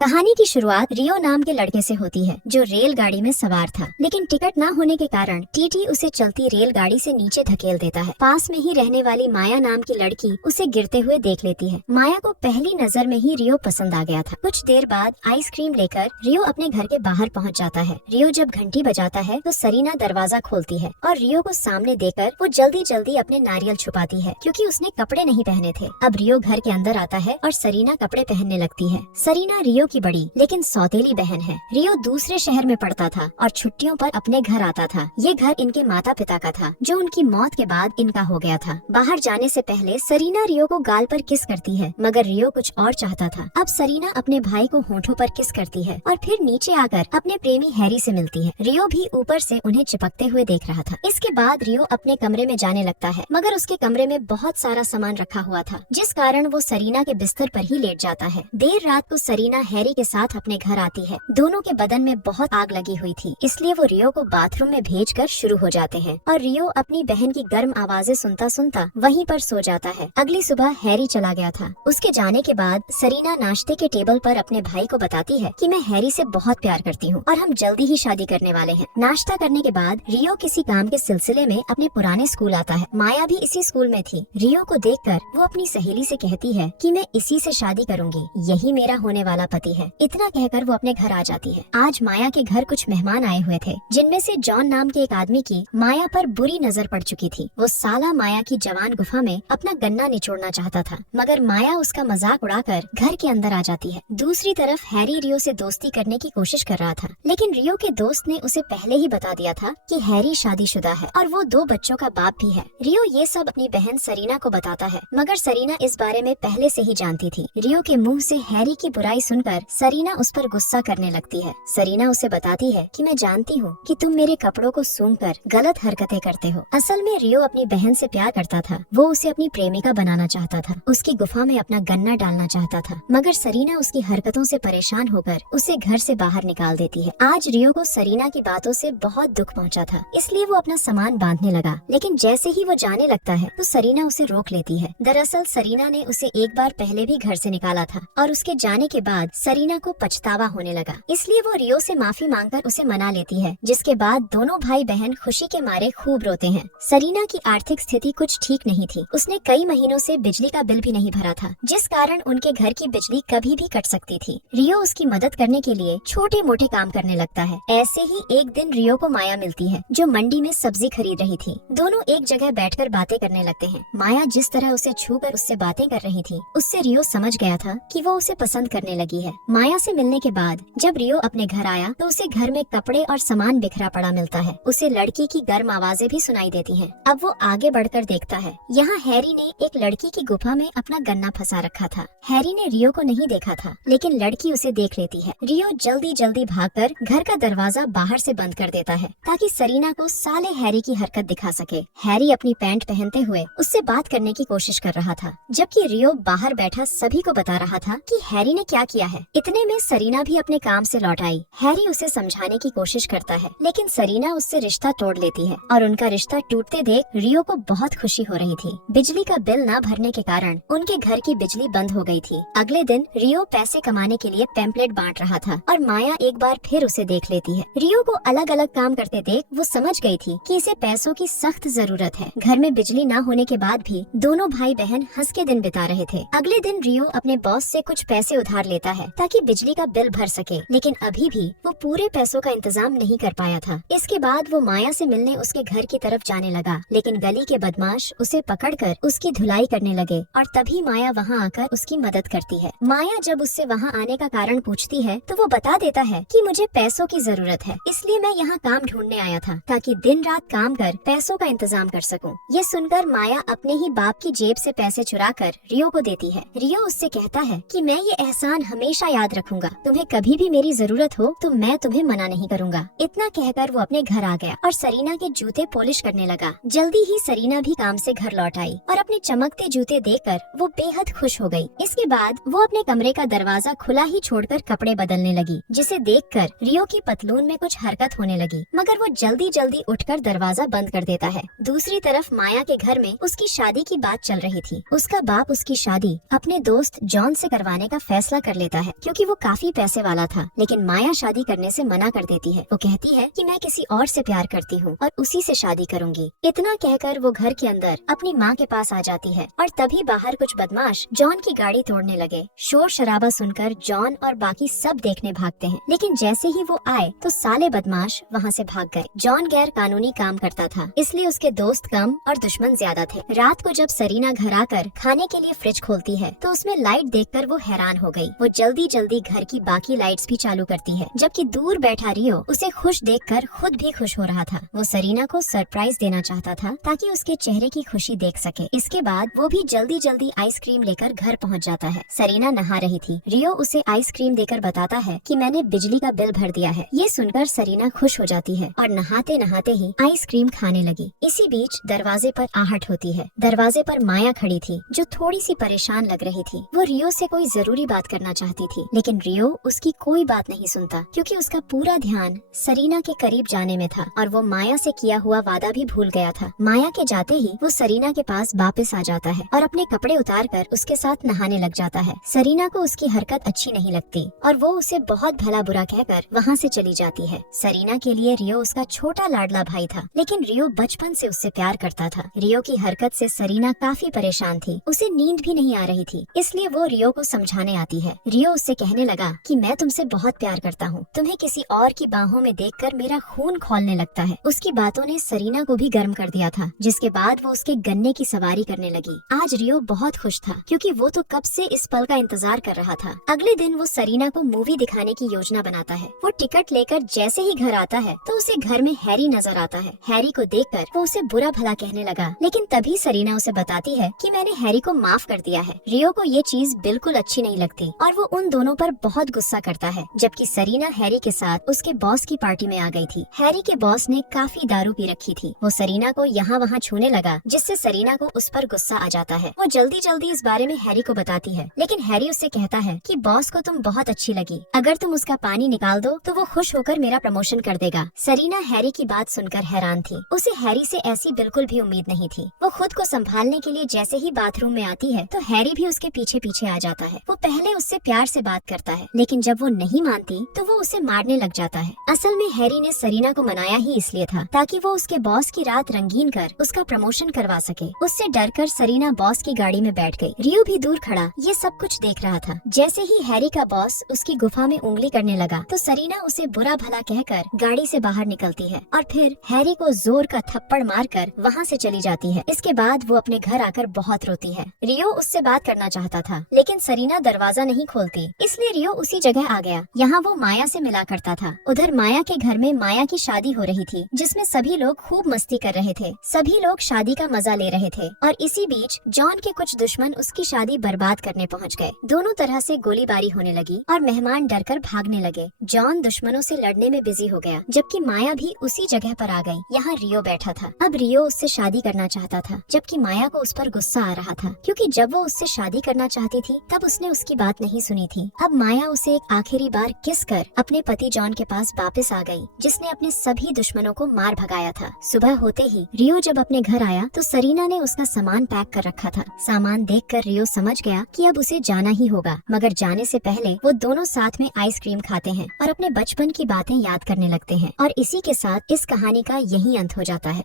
कहानी की शुरुआत रियो नाम के लड़के से होती है जो रेलगाड़ी में सवार था, लेकिन टिकट न होने के कारण टीटी उसे चलती रेलगाड़ी से नीचे धकेल देता है। पास में ही रहने वाली माया नाम की लड़की उसे गिरते हुए देख लेती है। माया को पहली नजर में ही रियो पसंद आ गया था। कुछ देर बाद आइसक्रीम लेकर रियो अपने घर के बाहर पहुंच जाता है। रियो जब घंटी बजाता है तो सरीना दरवाजा खोलती है और रियो को सामने देकर वो जल्दी जल्दी अपने नारियल छुपाती है क्योंकि उसने कपड़े नहीं पहने थे। अब रियो घर के अंदर आता है और सरीना कपड़े पहनने लगती है। सरीना रियो की बड़ी लेकिन सौतेली बहन है। रियो दूसरे शहर में पढ़ता था और छुट्टियों पर अपने घर आता था। ये घर इनके माता पिता का था जो उनकी मौत के बाद इनका हो गया था। बाहर जाने से पहले सरीना रियो को गाल पर किस करती है, मगर रियो कुछ और चाहता था। अब सरीना अपने भाई को होठों पर किस करती है और फिर नीचे आकर अपने प्रेमी हैरी से मिलती है। रियो भी ऊपर से उन्हें चिपकते हुए देख रहा था। इसके बाद रियो अपने कमरे में जाने लगता है, मगर उसके कमरे में बहुत सारा सामान रखा हुआ था, जिस कारण वो सरीना के बिस्तर पर ही लेट जाता है। देर रात को सरीना हैरी के साथ अपने घर आती है। दोनों के बदन में बहुत आग लगी हुई थी, इसलिए वो रियो को बाथरूम में भेजकर शुरू हो जाते हैं और रियो अपनी बहन की गर्म आवाजें सुनता सुनता वहीं पर सो जाता है। अगली सुबह हैरी चला गया था। उसके जाने के बाद सरीना नाश्ते के टेबल पर अपने भाई को बताती है कि मैं हैरी से बहुत प्यार करती हूँ और हम जल्दी ही शादी करने वाले हैं। नाश्ता करने के बाद रियो किसी काम के सिलसिले में अपने पुराने स्कूल आता है। माया भी इसी स्कूल में थी। रियो को देखकर वो अपनी सहेली से कहती है कि मैं इसी से शादी करूंगी, यही मेरा होने वाला पति है। इतना कहकर वो अपने घर आ जाती है। आज माया के घर कुछ मेहमान आए हुए थे, जिनमें से जॉन नाम के एक आदमी की माया पर बुरी नजर पड़ चुकी थी। वो साला माया की जवान गुफा में अपना गन्ना निचोड़ना चाहता था, मगर माया उसका मजाक उड़ाकर घर के अंदर आ जाती है। दूसरी तरफ हैरी रियो से दोस्ती करने की कोशिश कर रहा था, लेकिन रियो के दोस्त ने उसे पहले ही बता दिया था कि हैरी शादीशुदा है और वो 2 बच्चों का बाप भी है। रियो ये सब अपनी बहन सरीना को बताता है, मगर सरीना इस बारे में पहले से ही जानती थी। रियो के मुंह से हैरी की बुराई सुनकर सरीना उस पर गुस्सा करने लगती है। सरीना उसे बताती है कि मैं जानती हूँ कि तुम मेरे कपड़ों को सूंघकर गलत हरकतें करते हो। असल में रियो अपनी बहन से प्यार करता था। वो उसे अपनी प्रेमिका बनाना चाहता था, उसकी गुफा में अपना गन्ना डालना चाहता था, मगर सरीना उसकी हरकतों से परेशान होकर उसे घर से बाहर निकाल देती है। आज रियो को सरीना की बातों से बहुत दुख पहुँचा था, इसलिए वो अपना सामान बांधने लगा, लेकिन जैसे ही वो जाने लगता है तो सरीना उसे रोक लेती है। दरअसल सरीना ने उसे एक बार पहले भी घर से निकाला था और उसके जाने के बाद सरीना को पछतावा होने लगा, इसलिए वो रियो से माफी मांगकर उसे मना लेती है, जिसके बाद दोनों भाई बहन खुशी के मारे खूब रोते हैं। सरीना की आर्थिक स्थिति कुछ ठीक नहीं थी। उसने कई महीनों से बिजली का बिल भी नहीं भरा था, जिस कारण उनके घर की बिजली कभी भी कट सकती थी। रियो उसकी मदद करने के लिए छोटे मोटे काम करने लगता है। ऐसे ही एक दिन रियो को माया मिलती है, जो मंडी में सब्जी खरीद रही थी। दोनों एक जगह बैठकर बातें करने लगते हैं। माया जिस तरह उसे छूकर उससे बातें कर रही थी, उससे रियो समझ गया था कि वो उसे पसंद करने लगी है। माया से मिलने के बाद जब रियो अपने घर आया तो उसे घर में कपड़े और सामान बिखरा पड़ा मिलता है। उसे लड़की की गर्म आवाजें भी सुनाई देती हैं। अब वो आगे बढ़कर देखता है, यहाँ हैरी ने एक लड़की की गुफा में अपना गन्ना फंसा रखा था। हैरी ने रियो को नहीं देखा था, लेकिन लड़की उसे देख लेती है। रियो जल्दी जल्दी भागकर घर का दरवाजा बाहर से बंद कर देता है, ताकि सरीना को साले हैरी की हरकत दिखा सके। हैरी अपनी पैंट पहनते हुए उससे बात करने की कोशिश कर रहा था, जबकि रियो बाहर बैठा सभी को बता रहा था कि हैरी ने क्या किया है। इतने में सरीना भी अपने काम से लौट आई। हैरी उसे समझाने की कोशिश करता है, लेकिन सरीना उससे रिश्ता तोड़ लेती है और उनका रिश्ता टूटते देख रियो को बहुत खुशी हो रही थी। बिजली का बिल न भरने के कारण उनके घर की बिजली बंद हो गई थी। अगले दिन रियो पैसे कमाने के लिए पैम्पलेट बांट रहा था और माया एक बार फिर उसे देख लेती है। रियो को अलग अलग काम करते देख वो समझ गई थी कि इसे पैसों की सख्त जरूरत है। घर में बिजली न होने के बाद भी दोनों भाई बहन हंस के दिन बिता रहे थे। अगले दिन रियो अपने बॉस से कुछ पैसे उधार लेता है ताकि बिजली का बिल भर सके, लेकिन अभी भी वो पूरे पैसों का इंतजाम नहीं कर पाया था। इसके बाद वो माया से मिलने उसके घर की तरफ जाने लगा, लेकिन गली के बदमाश उसे पकड़कर उसकी धुलाई करने लगे और तभी माया वहाँ आकर उसकी मदद करती है। माया जब उससे वहाँ आने का कारण पूछती है तो वो बता देता है कि मुझे पैसों की जरूरत है, इसलिए मैं यहाँ काम ढूंढने आया था ताकि दिन रात काम कर पैसों का इंतजाम कर सकूं। ये सुनकर माया अपने ही बाप की जेब से पैसे चुरा कर रियो को देती है। रियो उससे कहता है कि मैं ये एहसान हमेशा याद रखूंगा, तुम्हें कभी भी मेरी जरूरत हो तो मैं तुम्हें मना नहीं करूंगा। इतना कहकर वो अपने घर आ गया और सरीना के जूते पॉलिश करने लगा। जल्दी ही सरीना भी काम से घर लौट आई और अपने चमकते जूते देखकर वो बेहद खुश हो गई। इसके बाद वो अपने कमरे का दरवाजा खुला ही छोड़कर कपड़े बदलने लगी, जिसे देखकर रियो की पतलून में कुछ हरकत होने लगी, मगर वो जल्दी जल्दी उठकर दरवाजा बंद कर देता है। दूसरी तरफ माया के घर में उसकी शादी की बात चल रही थी। उसका बाप उसकी शादी अपने दोस्त जॉन से करवाने का फैसला कर लेता है। है क्योंकि वो काफी पैसे वाला था। लेकिन माया शादी करने से मना कर देती है। वो कहती है कि मैं किसी और से प्यार करती हूँ और उसी से शादी करूंगी। इतना कहकर वो घर के अंदर अपनी माँ के पास आ जाती है और तभी बाहर कुछ बदमाश जॉन की गाड़ी तोड़ने लगे। शोर शराबा सुनकर जॉन और बाकी सब देखने भागते हैं, लेकिन जैसे ही वो आए तो साले बदमाश वहाँ से भाग गए। जॉन गैर कानूनी काम करता था, इसलिए उसके दोस्त कम और दुश्मन ज्यादा थे। रात को जब सरीना घर आकर खाने के लिए फ्रिज खोलती है तो उसमें लाइट देखकर वो हैरान हो गई। वो जल्दी जल्दी घर की बाकी लाइट्स भी चालू करती है, जबकि दूर बैठा रियो उसे खुश देखकर खुद भी खुश हो रहा था। वो सरीना को सरप्राइज देना चाहता था ताकि उसके चेहरे की खुशी देख सके। इसके बाद वो भी जल्दी जल्दी आइसक्रीम लेकर घर पहुंच जाता है। सरीना नहा रही थी। रियो उसे आइसक्रीम देकर बताता है कि मैंने बिजली का बिल भर दिया है। ये सुनकर सरीना खुश हो जाती है और नहाते नहाते ही आइसक्रीम खाने लगी। इसी बीच दरवाजे पर आहट होती है। दरवाजे पर माया खड़ी थी जो थोड़ी सी परेशान लग रही थी। वो रियो से कोई जरूरी बात करना चाहती थी, लेकिन रियो उसकी कोई बात नहीं सुनता क्योंकि उसका पूरा ध्यान सरीना के करीब जाने में था और वो माया से किया हुआ वादा भी भूल गया था। माया के जाते ही वो सरीना के पास वापस आ जाता है और अपने कपड़े उतारकर उसके साथ नहाने लग जाता है। सरीना को उसकी हरकत अच्छी नहीं लगती और वो उसे बहुत भला बुरा कहकर वहाँ से चली जाती है। सरीना के लिए रियो उसका छोटा लाडला भाई था, लेकिन रियो बचपन से उससे प्यार करता था। रियो की हरकत से सरीना काफी परेशान थी। उसे नींद भी नहीं आ रही थी, इसलिए वो रियो को समझाने आती है। रियो उससे कहने लगा कि मैं तुमसे बहुत प्यार करता हूँ। तुम्हें किसी और की बाहों में देखकर मेरा खून खौलने लगता है। उसकी बातों ने सरीना को भी गर्म कर दिया था, जिसके बाद वो उसके गन्ने की सवारी करने लगी। आज रियो बहुत खुश था क्योंकि वो तो कब से इस पल का इंतजार कर रहा था। अगले दिन वो सरीना को मूवी दिखाने की योजना बनाता है। वो टिकट लेकर जैसे ही घर आता है तो उसे घर में हैरी नजर आता है। हैरी को देखकर वो उसे बुरा भला कहने लगा, लेकिन तभी सरीना उसे बताती है कि मैंने हैरी को माफ कर दिया है। रियो को ये चीज बिल्कुल अच्छी नहीं लगती और वो उन दोनों पर बहुत गुस्सा करता है। जबकि सरीना हैरी के साथ उसके बॉस की पार्टी में आ गई थी। हैरी के बॉस ने काफी दारू पी रखी थी। वो सरीना को यहाँ वहाँ छूने लगा, जिससे सरीना को उस पर गुस्सा आ जाता है। वो जल्दी जल्दी इस बारे में हैरी को बताती है, लेकिन हैरी उससे कहता है कि बॉस को तुम बहुत अच्छी लगी। अगर तुम उसका पानी निकाल दो तो वो खुश होकर मेरा प्रमोशन कर देगा। सरीना हैरी की बात सुनकर हैरान थी। उसे हैरी से ऐसी बिल्कुल भी उम्मीद नहीं थी। वो खुद को संभालने के लिए जैसे ही बाथरूम में आती है तो हैरी भी उसके पीछे पीछे आ जाता है। वो पहले उससे प्यार से बात करता है, लेकिन जब वो नहीं मानती तो वो उसे मारने लग जाता है। असल में हैरी ने सरीना को मनाया ही इसलिए था ताकि वो उसके बॉस की रात रंगीन कर उसका प्रमोशन करवा सके। उससे डरकर सरीना बॉस की गाड़ी में बैठ गई। रियो भी दूर खड़ा ये सब कुछ देख रहा था। जैसे ही हैरी का बॉस उसकी गुफा में उंगली करने लगा तो सरीना उसे बुरा भला कहकर गाड़ी से बाहर निकलती है और फिर हैरी को जोर का थप्पड़ मारकर वहाँ से चली जाती है। इसके बाद वो अपने घर आकर बहुत रोती है। रियो उससे बात करना चाहता था, लेकिन सरीना दरवाजा नहीं खोलती, इसलिए रियो उसी जगह आ गया। यहाँ वो माया से मिला करता था। उधर माया के घर में माया की शादी हो रही थी, जिसमें सभी लोग खूब मस्ती कर रहे थे। सभी लोग शादी का मजा ले रहे थे और इसी बीच जॉन के कुछ दुश्मन उसकी शादी बर्बाद करने पहुंच गए। दोनों तरह से गोलीबारी होने लगी और मेहमान डरकर भागने लगे। जॉन दुश्मनों से लड़ने में बिजी हो गया, जबकि माया भी उसी जगह पर आ गई। यहाँ रियो बैठा था। अब रियो उससे शादी करना चाहता था, जबकि माया को उस पर गुस्सा आ रहा था क्योंकि जब वो उससे शादी करना चाहती थी तब उसने उसकी बात नहीं सुनी थी। अब माया उसे एक आखिरी बार किस कर अपने पति जॉन के पास वापस आ गई, जिसने अपने सभी दुश्मनों को मार भगाया था। सुबह होते ही रियो जब अपने घर आया तो सरीना ने उसका सामान पैक कर रखा था। सामान देखकर रियो समझ गया कि अब उसे जाना ही होगा, मगर जाने से पहले वो दोनों साथ में आइसक्रीम खाते हैं और अपने बचपन की बातें याद करने लगते हैं। और इसी के साथ इस कहानी का यही अंत हो जाता है।